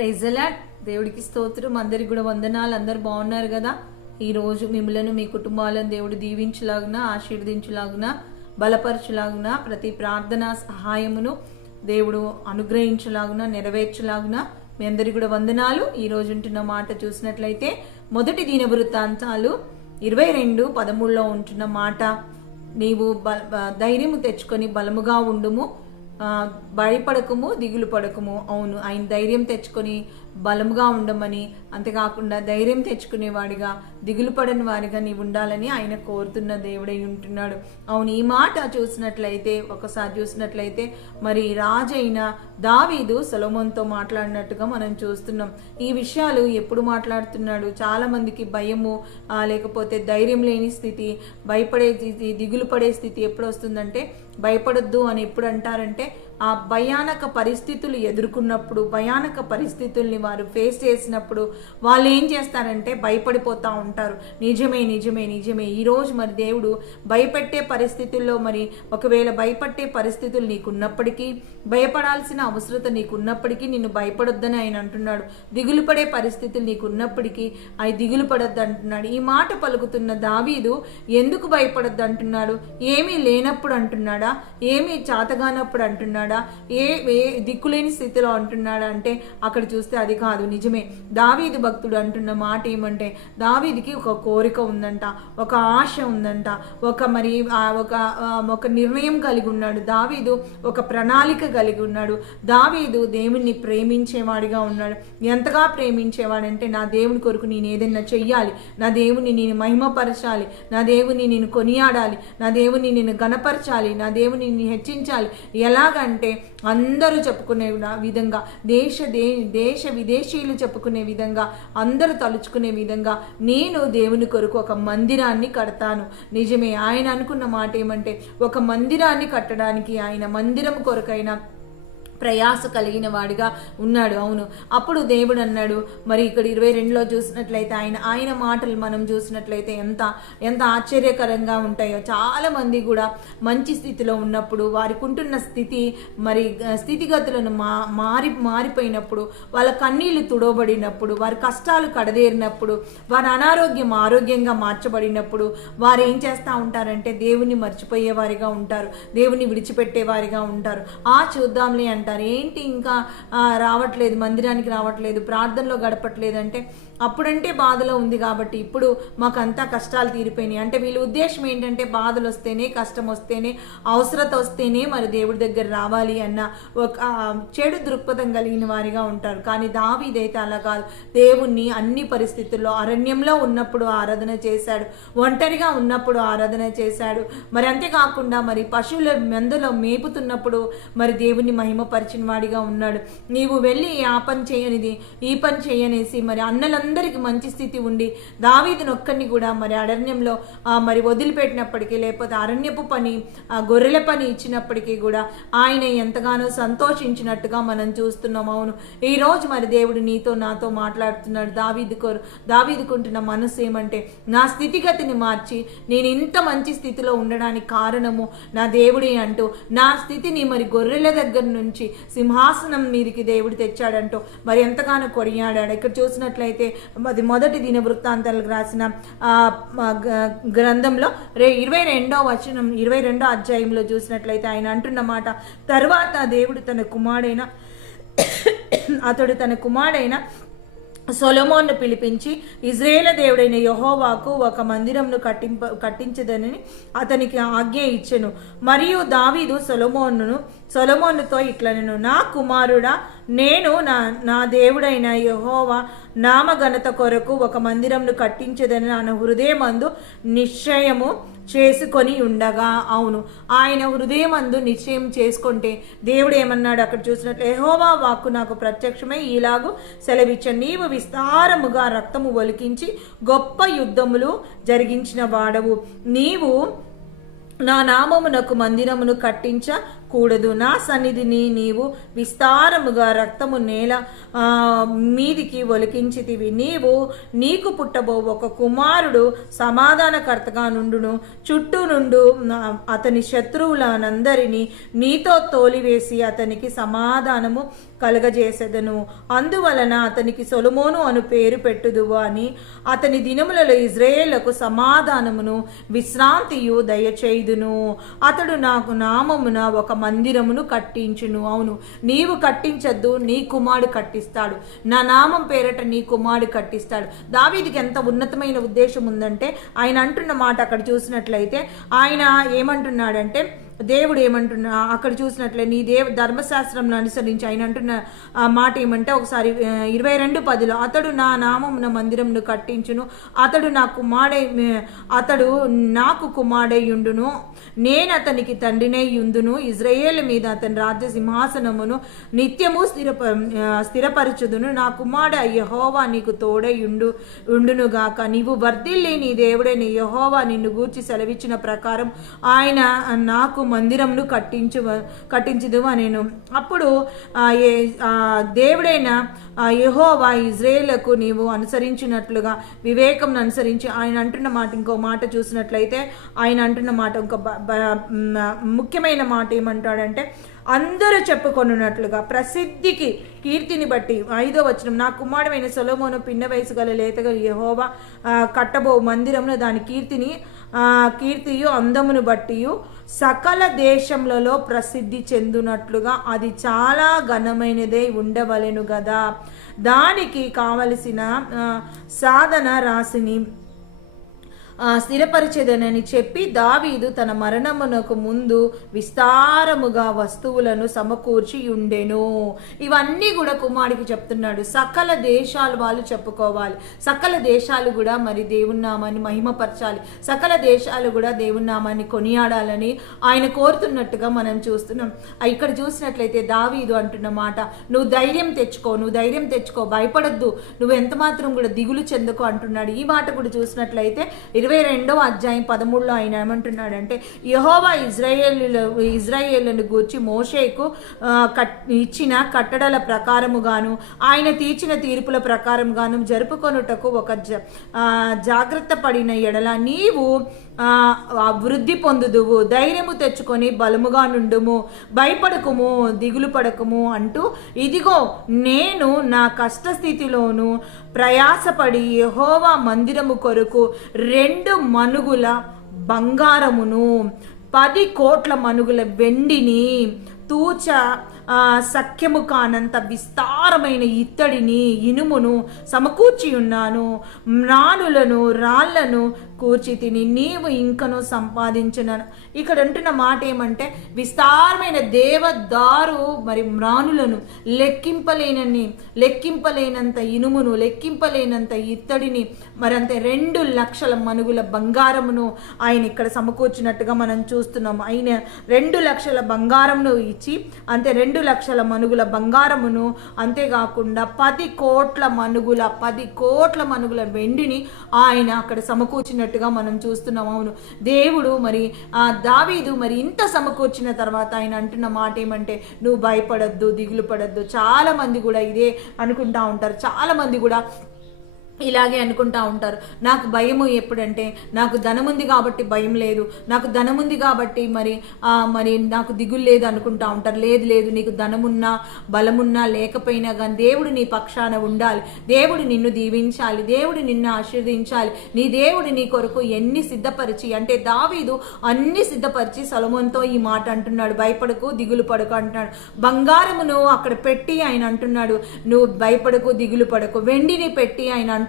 Praise lord. దేవుడికి స్తోత్రం. అందరికి కూడా వందనాలు. అందరు బాగున్నారు కదా. ఈరోజు మిమ్మలను మీ కుటుంబాలను దేవుడు దీవించలాగున, ఆశీర్వదించలాగున, బలపరచలాగున, ప్రతి ప్రార్థన సహాయమును దేవుడు అనుగ్రహించలాగున, నెరవేర్చలాగున మీ అందరికి కూడా వందనాలు. ఈరోజు ఉంటున్న మాట చూసినట్లయితే మొదటి దినవృత్తాంతాలు 22:13 ఉంటున్న మాట, నీవు ధైర్యము తెచ్చుకొని బలముగా ఉండుము, భయపడకము, దిగులు పడకము. అవును, ఆయన ధైర్యం తెచ్చుకొని బలముగా ఉండమని, అంతేకాకుండా ధైర్యం తెచ్చుకునేవాడిగా, దిగులు పడని వాడిగా నీవు ఉండాలని ఆయన కోరుతున్న దేవుడై ఉంటున్నాడు. అవును, ఈ మాట ఒకసారి చూసినట్లయితే మరి రాజైన దావీదు సొలొమోనుతో మాట్లాడినట్టుగా మనం చూస్తున్నాం. ఈ విషయాలు ఎప్పుడు మాట్లాడుతున్నాడు? చాలా మందికి భయము, లేకపోతే ధైర్యం లేని స్థితి, భయపడే స్థితి, దిగులు పడే స్థితి ఎప్పుడు వస్తుందంటే, భయపడొద్దు అని ఎప్పుడు అంటారంటే ఆ భయానక పరిస్థితులు ఎదుర్కొన్నప్పుడు, భయానక పరిస్థితుల్ని వారు ఫేస్ చేసినప్పుడు వాళ్ళు ఏం చేస్తారంటే భయపడిపోతూ ఉంటారు. నిజమే నిజమే నిజమే. ఈరోజు మరి దేవుడు భయపెట్టే పరిస్థితుల్లో, మరి ఒకవేళ భయపట్టే పరిస్థితులు నీకున్నప్పటికీ, భయపడాల్సిన అవసరత నీకున్నప్పటికీ నిన్ను భయపడొద్దని ఆయన అంటున్నాడు. దిగులు పడే పరిస్థితులు నీకున్నప్పటికీ అవి దిగులు పడొద్దు అంటున్నాడు. ఈ మాట పలుకుతున్న దావీదు ఎందుకు భయపడొద్దు అంటున్నాడు? ఏమీ లేనప్పుడు అంటున్నాడా? ఏమీ చాతగానప్పుడు అంటున్నాడా? ఏ దిక్కులేని స్థితిలో అంటున్నాడా అంటే అక్కడ చూస్తే అది కాదు. నిజమే, దావీదు భక్తుడు అంటున్న మాట ఏమంటే, దావీదుకి ఒక కోరిక ఉందంట, ఒక ఆశ ఉందంట, ఒక నిర్ణయం కలిగి ఉన్నాడు. దావీదు ఒక ప్రణాళిక కలిగి ఉన్నాడు. దావీదు దేవుణ్ణి ప్రేమించేవాడిగా ఉన్నాడు. ఎంతగా ప్రేమించేవాడంటే, నా దేవుని కొరకు నేను ఏదైనా చెయ్యాలి, నా దేవుని నేను మహిమపరచాలి, నా దేవుని నేను కొనియాడాలి, నా దేవుని నేను గణపరచాలి, నా దేవుని నేను హెచ్చించాలి. ఎలాగంటే అందరూ చెప్పుకునే విధంగా, దేశ విదేశీయులు చెప్పుకునే విధంగా, అందరూ తలుచుకునే విధంగా నేను దేవుని కొరకు ఒక మందిరాన్ని కడతాను. నిజమే, ఆయన అనుకున్న మాట ఏమంటే, ఒక మందిరాన్ని కట్టడానికి ఆయన మందిరం కొరకైనా ప్రయాస కలిగిన వాడిగా ఉన్నాడు. అవును, అప్పుడు దేవుడు అన్నాడు, మరి ఇక్కడ 22లో చూసినట్లయితే ఆయన మాటలు మనం చూసినట్లయితే ఎంత ఆశ్చర్యకరంగా ఉంటాయో. చాలా మంది కూడా మంచి స్థితిలో ఉన్నప్పుడు, వారికి ఉంటున్న స్థితిగతులను మారిపోయినప్పుడు, వాళ్ళ కన్నీళ్లు తుడవబడినప్పుడు, వారి కష్టాలు కడదేరినప్పుడు, వారి అనారోగ్యం ఆరోగ్యంగా మార్చబడినప్పుడు వారు ఏం చేస్తూ ఉంటారంటే దేవుని మర్చిపోయేవారిగా ఉంటారు, దేవుని విడిచిపెట్టేవారిగా ఉంటారు. చూద్దాంలే అంటారు. ఏంటి ఇంకా రావట్లేదు, మందిరానికి రావట్లేదు, ప్రార్థనలో గడపట్లేదు అంటే, అప్పుడంటే బాధలో ఉంది కాబట్టి ఇప్పుడు మాకంతా కష్టాలు తీరిపోయినాయి అంటే వీళ్ళ ఉద్దేశం ఏంటంటే, బాధలు వస్తేనే, కష్టం వస్తేనే, అవసరత వస్తేనే మరి దేవుడి దగ్గర రావాలి అన్న ఒక చెడు దృక్పథం కలిగిన వారిగా ఉంటారు. కానీ దావీదైతే అలా కాదు. దేవుణ్ణి అన్ని పరిస్థితుల్లో, అరణ్యంలో ఉన్నప్పుడు ఆరాధన చేశాడు, ఒంటరిగా ఉన్నప్పుడు ఆరాధన చేశాడు, మరి అంతేకాకుండా మరి పశువుల మందలో మేపుతున్నప్పుడు మరి దేవుని మహిమపరిచిన వాడిగా ఉన్నాడు. నీవు వెళ్ళి ఆ పని చేయనిది ఈ పని చేయనేసి మరి అన్నలందరికీ మంచి స్థితి ఉండి దావీదును ఒక్కరిని కూడా మరి అరణ్యంలో మరి వదిలిపెట్టినప్పటికీ, లేకపోతే అరణ్యపు పని, గొర్రెల పని ఇచ్చినప్పటికీ కూడా ఆయన ఎంతగానో సంతోషించినట్టుగా మనం చూస్తున్నాం. అవును, ఈ రోజు మరి దేవుడు నీతో నాతో మాట్లాడుతున్నాడు. దావీదుకుంటున్న మనసు ఏమంటే, నా స్థితిగతిని మార్చి నేను ఇంత మంచి స్థితిలో ఉండడానికి కారణము నా దేవుడే అంటూ, నా స్థితిని మరి గొర్రెల దగ్గర నుంచి సింహాసనం మీదికి దేవుడు తెచ్చాడంటూ మరి ఎంతగానో కొనియాడాడు. ఇక్కడ చూసినట్లయితే అది మొదటి దినవృత్తాంతాలకు రాసిన గ్రంథంలో 22వ అధ్యాయంలో చూసినట్లయితే ఆయన అంటున్న మాట, తర్వాత దేవుడు అతడు తన కుమారుడైన సొలొమోన్ను పిలిపించి, ఇజ్రాయేలు దేవుడైన యెహోవాకు ఒక మందిరంను కట్టించదని అతనికి ఆజ్ఞ ఇచ్చెను. మరియు దావీదు సొలొమోనుతో ఇట్లనెను, నా కుమారుడా, నేను నా దేవుడైన యెహోవా నామఘనత కొరకు ఒక మందిరంను కట్టించదని నా హృదయమందు నిశ్చయము చేసుకొని ఉండగా. అవును, ఆయన హృదయమందు నిశ్చయం చేసుకుంటే దేవుడు ఏమన్నాడు అక్కడ చూసినట్లు, యెహోవా వాక్కు నాకు ప్రత్యక్షమై ఈలాగు సెలవిచ్చాను, నీవు విస్తారముగా రక్తము ఒలికించి గొప్ప యుద్ధములు జరిగించిన వాడవు, నీవు నా నామమునకు మందిరమును కట్టించకూడదు, నా సన్నిధిని నీవు విస్తారముగా రక్తము నేల మీదికి ఒలికించితివి, నీకు పుట్టబో ఒక కుమారుడు సమాధానకర్తగా నుండును, చుట్టూ నుండు అతని శత్రువులనందరినీ నీతో తోలివేసి అతనికి సమాధానము కలుగజేసెదను. అందువలన అతనికి సొలొమోను అను పేరు పెట్టుదువు అని అతని దినములలో ఇజ్రాయేలుకు సమాధానమును విశ్రాంతియు దయచేయుదును. అతడు నాకు నామమున ఒక మందిరమును కట్టించును. అవును, నీవు కట్టించద్దు, నీ కుమారుడు కట్టిస్తాడు. నా నామం పేరట నీ కుమారుడు కట్టిస్తాడు. దావీదుకి ఎంత ఉన్నతమైన ఉద్దేశం ఉందంటే ఆయన అంటున్న మాట అక్కడ చూసినట్లయితే ఆయన ఏమంటున్నాడంటే, దేవుడు ఏమంటున్నా అక్కడ చూసినట్లే నీ ధర్మశాస్త్రంను అనుసరించి ఆయన అంటున్న మాట ఏమంటే ఒకసారి 22:10 అతడు నా నామమున మందిరంను కట్టించును, అతడు నాకు కుమారుడయుండును, నేను అతనికి తండ్రినై యుందును. ఇజ్రాయేలు మీద అతని రాజ్య సింహాసనమును నిత్యము స్థిరపరచుదును. నా కుమారుడు యెహోవా నీకు తోడై ఉండునుగాక. నీవు వర్ధిల్లి నీ దేవుడైన యెహోవా నిన్ను గూర్చి సెలవిచ్చిన ప్రకారం ఆయన నాకు మందిరంను కట్టించుదు అనేను. అప్పుడు దేవుడైన యెహోవా ఇజ్రాయేలుకు నీవు అనుసరించినట్లుగా వివేకం అనుసరించి ఆయన అంటున్న మాట, ఇంకో మాట చూసినట్లయితే ఆయన అంటున్న మాట ఇంకో ముఖ్యమైన మాట ఏమంటాడంటే, అందరూ చెప్పుకొనున్నట్లుగా ప్రసిద్ధికి కీర్తిని బట్టి 5వ వచనం, నా కుమారుడైన సొలొమోను పిన్న వయసు గల లేతగా యెహోవా కట్టబో మందిరమును దాని కీర్తియు అందమును బట్టి సకల దేశములలో ప్రసిద్ధి చెందునట్లుగా అది చాలా ఘనమైనదే ఉండవలెను గదా. దానికి కావలసిన సాధన రాశిని స్థిరపరిచేదనని చెప్పి దావీదు తన మరణమునకు ముందు విస్తారముగా వస్తువులను సమకూర్చి ఉండెను. ఇవన్నీ కూడా కుమారుడికి చెప్తున్నాడు. సకల దేశాలు వాళ్ళు చెప్పుకోవాలి, సకల దేశాలు కూడా మరి దేవుని నామాన్ని మహిమపరచాలి, సకల దేశాలు కూడా దేవుని నామాన్ని కొనియాడాలని ఆయన కోరుతున్నట్టుగా మనం చూస్తున్నాం. ఇక్కడ చూసినట్లయితే దావీదు అంటున్న మాట, నువ్వు ధైర్యం తెచ్చుకో, భయపడద్దు, నువ్వు ఎంత మాత్రం కూడా దిగులు చెందకు అంటున్నాడు. ఈ మాట కూడా చూసినట్లయితే 22వ అధ్యాయం 13లో ఆయన ఏమంటున్నాడంటే, యెహోవా ఇజ్రాయేలును గూర్చి మోషేకు ఇచ్చిన కట్టడల ప్రకారముగాను ఆయన తీర్చిన తీర్పుల ప్రకారముగాను జరుపుకొనుటకు ఒక జాగ్రత్త పడిన ఎడల నీవు వృద్ధి పొందుదువు. ధైర్యము తెచ్చుకొని బలముగా నుండుము, భయపడకుము, దిగులు పడకుము అంటూ, ఇదిగో నేను నా కష్టస్థితిలోను ప్రయాసపడి యెహోవా మందిరము కొరకు 2 మనుగుల బంగారమును 10 కోట్ల మనుగుల వెండిని తూచ సఖ్యము కానంత విస్తారమైన ఇత్తడిని ఇనుమును సమకూర్చి ఉన్నాను. రాళ్లను కూర్చి తిని నీవు ఇంకను సంపాదించిన. ఇక్కడ అంటున్న మాట ఏమంటే, విస్తారమైన దేవదారు మరి మ్రానులను లెక్కింపలేనంత ఇనుమును, లెక్కింపలేనంత ఇత్తడిని, మరంతే 2 లక్షల మనుగుల బంగారమును ఆయన ఇక్కడ సమకూర్చినట్టుగా మనం చూస్తున్నాం. ఆయన 2 లక్షల బంగారమును ఇచ్చి, అంతే 2 లక్షల మనుగుల బంగారమును, అంతేకాకుండా 10 కోట్ల మనుగుల వెండిని ఆయన అక్కడ సమకూర్చినట్టుగా మనం చూస్తున్నాం. అవును, దేవుడు మరి దావీదు మరి ఇంత సమకూర్చిన తర్వాత ఆయన అంటున్న మాట ఏమంటే, నువ్వు భయపడద్దు, దిగులు పడద్దు. చాలా మంది కూడా ఇదే అనుకుంటా ఉంటారు, చాలా మంది కూడా ఇలాగే అనుకుంటా ఉంటారు. నాకు భయము ఎప్పుడంటే, నాకు ధనముంది కాబట్టి భయం లేదు, నాకు ధనముంది కాబట్టి మరి నాకు దిగులు లేదు అనుకుంటా ఉంటారు. లేదు, నీకు ధనమున్నా బలమున్నా లేకపోయినా కానీ దేవుడు నీ పక్షాన ఉండాలి, దేవుడు నిన్ను దీవించాలి, దేవుడు నిన్ను ఆశీర్వదించాలి. నీ దేవుడు నీ కొరకు ఎన్ని సిద్ధపరిచి, అంటే దావీదు అన్ని సిద్ధపరిచి సొలొమోనుతో ఈ మాట అంటున్నాడు, భయపడకు, దిగులు పడకు అంటున్నాడు. బంగారమును అక్కడ పెట్టి ఆయన అంటున్నాడు, నువ్వు భయపడకు, దిగులు పడకు. వెండిని పెట్టి ఆయన అంటున్నాడు,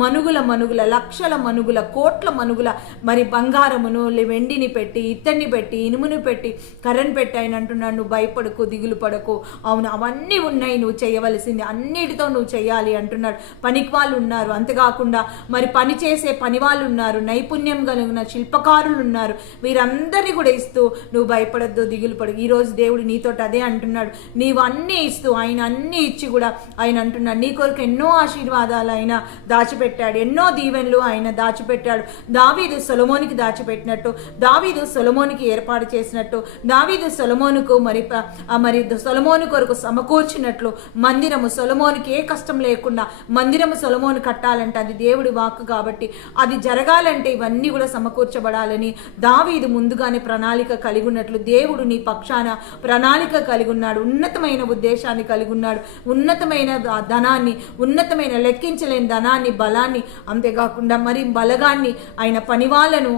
మనుగుల లక్షల మనుగుల కోట్ల మనుగుల మరి బంగారమును వెండిని పెట్టి, ఇత్తడిని పెట్టి, ఇనుమును పెట్టి, కర్రను పెట్టి ఆయన అంటున్నాడు, నువ్వు భయపడకు, దిగులు పడకు. అవును, అవన్నీ ఉన్నాయి, నువ్వు చేయవలసింది అన్నిటితో నువ్వు చేయాలి అంటున్నాడు. పనికి వాళ్ళు ఉన్నారు, అంతేకాకుండా మరి పని చేసే పని వాళ్ళు ఉన్నారు, నైపుణ్యం కలిగిన శిల్పకారులు ఉన్నారు. వీరందరినీ కూడా ఇస్తూ నువ్వు భయపడద్దు, దిగులు పడకు. ఈరోజు దేవుడు నీతో అదే అంటున్నాడు. నీవు అన్నీ ఇస్తూ, ఆయన అన్నీ ఇచ్చి కూడా ఆయన అంటున్నాడు, నీ కొరకు ఎన్నో ఆశీర్వాదాలు ఆయన దాచిపెట్టాడు. ఎన్నో దీవెనలు ఆయన దాచిపెట్టాడు. దావీదు సొలొమోనుకి దాచిపెట్టినట్టు, దావీదు సొలొమోనుకి ఏర్పాటు చేసినట్టు, దావీదు సొలొమోనుకు మరి సొలొమోను కొరకు సమకూర్చినట్లు మందిరము సొలొమోనుకి ఏ కష్టం లేకుండా మందిరము సొలొమోను కట్టాలంటే అది దేవుడి వాక్కు కాబట్టి అది జరగాలంటే ఇవన్నీ కూడా సమకూర్చబడాలని దావీదు ముందుగానే ప్రణాళిక కలిగి ఉన్నట్లు దేవుడు నీ పక్షాన ప్రణాళిక కలిగి ఉన్నాడు. ఉన్నతమైన ఉద్దేశాన్ని కలిగి ఉన్నాడు. ఉన్నతమైన ధనాన్ని, ఉన్నతమైన లెక్కించలేని ధనాన్ని, బలాన్ని, అంతేకాకుండా మరి బలగాన్ని, ఆయన పనివాళ్ళను,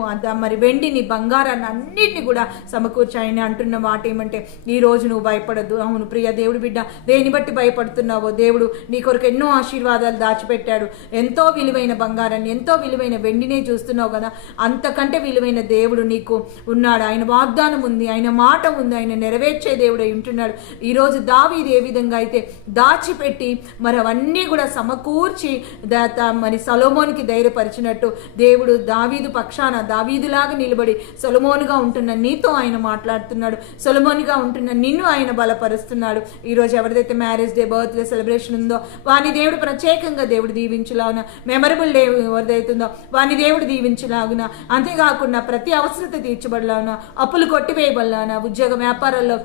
మరి వెండిని, బంగారాన్ని అన్నిటిని కూడా సమకూర్చాయని అంటున్న మాట ఏమంటే ఈ రోజు నువ్వు భయపడద్దు. అవును ప్రియ దేవుడి బిడ్డ, దేని బట్టి భయపడుతున్నావో దేవుడు నీ కొరకు ఎన్నో ఆశీర్వాదాలు దాచిపెట్టాడు. ఎంతో విలువైన బంగారాన్ని, ఎంతో విలువైన వెండినే చూస్తున్నావు కదా, అంతకంటే విలువైన దేవుడు నీకు ఉన్నాడు. ఆయన వాగ్దానం ఉంది, ఆయన మాట ఉంది, ఆయన నెరవేర్చే దేవుడు ఉంటున్నాడు. ఈరోజు దావీదు ఏ విధంగా అయితే దాచిపెట్టి మరి అవన్నీ కూడా సమకూర్చి మరి సొలొమోనుకి ధైర్యపరిచినట్టు దేవుడు దావీదు పక్షాన దావీదులాగా నిలబడి సొలొమోనుగా ఉంటున్న నీతో ఆయన మాట్లాడుతున్నాడు. సొలొమోనుగా ఉంటున్న నిన్ను ఆయన బలపరుస్తున్నాడు. ఈరోజు ఎవరిదైతే మ్యారేజ్ డే, బర్త్డే సెలబ్రేషన్ ఉందో వాని దేవుడు ప్రత్యేకంగా దేవుడు దీవించలాగున, మెమరబుల్ డే ఎవరిదైతుందో వాని దేవుడు దీవించలాగున, అంతేకాకుండా ప్రతి అవసరత తీర్చబడలాగున, అప్పులు కొట్టివేయబడలాన, ఉద్యోగ వ్యాపారాల్లో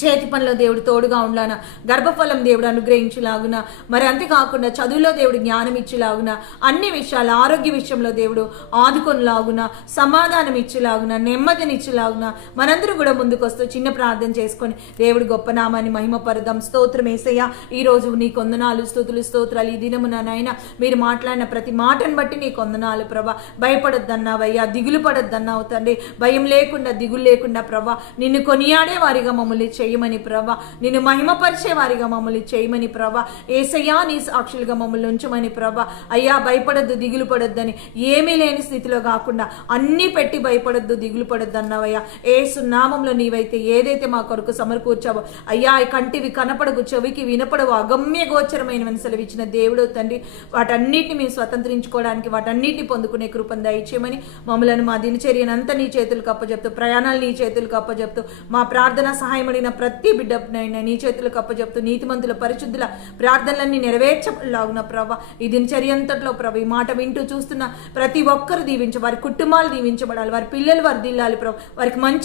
చేతి పనిలో దేవుడు తోడుగా ఉండాన, గర్భఫలం దేవుడు అనుగ్రహించలాగున, మరి అంతేకాకుండా చదువులో దేవుడు జ్ఞానం ఇచ్చేలాగున, అన్ని విషయాలు ఆరోగ్య విషయంలో దేవుడు ఆదుకొనిలాగున, సమాధానం ఇచ్చేలాగున, నెమ్మదినిచ్చేలాగున మనందరూ కూడా ముందుకొస్తూ చిన్న ప్రార్థన చేసుకొని దేవుడు గొప్ప నామాన్ని మహిమపరదాం. స్తోత్రం యేసయ్య, ఈరోజు నీ కొందనాలు, స్తుతులు, స్తోత్రాలు. ఈ దినమున నాయన మీరు మాట్లాడిన ప్రతి మాటను బట్టి నీ కొందనాలు ప్రభా. భయపడొద్దన్నావయ్యా, దిగులు పడొద్దన్నావు తండ్రి. భయం లేకుండా, దిగులు లేకుండా ప్రభా నిన్ను కొనియాడే వారిగా మమ్మల్ని చేయమని ప్రభా, నిన్ను మహిమపరిచే వారిగా మమ్మల్ని చేయమని ప్రభా. యేసయ్యా నీ సాక్షులుగా మమ్మల్ని ఉంచమని ప్రభా. అయ్యా భయపడద్దు, దిగులు పడొద్దని, ఏమీ లేని స్థితిలో కాకుండా అన్నీ పెట్టి భయపడద్దు, దిగులు పడొద్దు అన్నావయ్యా. యేసు నామంలో నీవైతే ఏదైతే మా కొరకు సమకూర్చావో అయ్యా, కంటివి కనపడవు, చెవికి వినపడవు, అగమ్య గోచరమైన సెలవిచ్చిన దేవుడు తండ్రి, వాటన్నిటిని మేము స్వతంత్రించుకోవడానికి, వాటన్నిటిని పొందుకునే కృపను దయచేయమని మమ్మలను మా దినచర్యనంతా నీ చేతులకు అప్పచెప్తూ, ప్రయాణాలు నీ చేతులకు అప్పచెప్తూ, మా ప్రార్థన సహాయమడిన ప్రతి బిడ్డనైనా నీ చేతులకు అప్పచెప్తూ, నీతిమంతుల పరిశుద్ధుల ప్రార్థనలన్నీ నెరవేర్చలాగున ప్రభా. ఈ దినచర్య అంతట్లో ప్రభా, ఈ మాట వింటూ చూస్తున్న ప్రతి ఒక్కరు దీవించ, వారి కుటుంబాలు దీవించబడాలి, వారి పిల్లలు వర్ధిల్లాలి ప్రభా, వారికి మంచి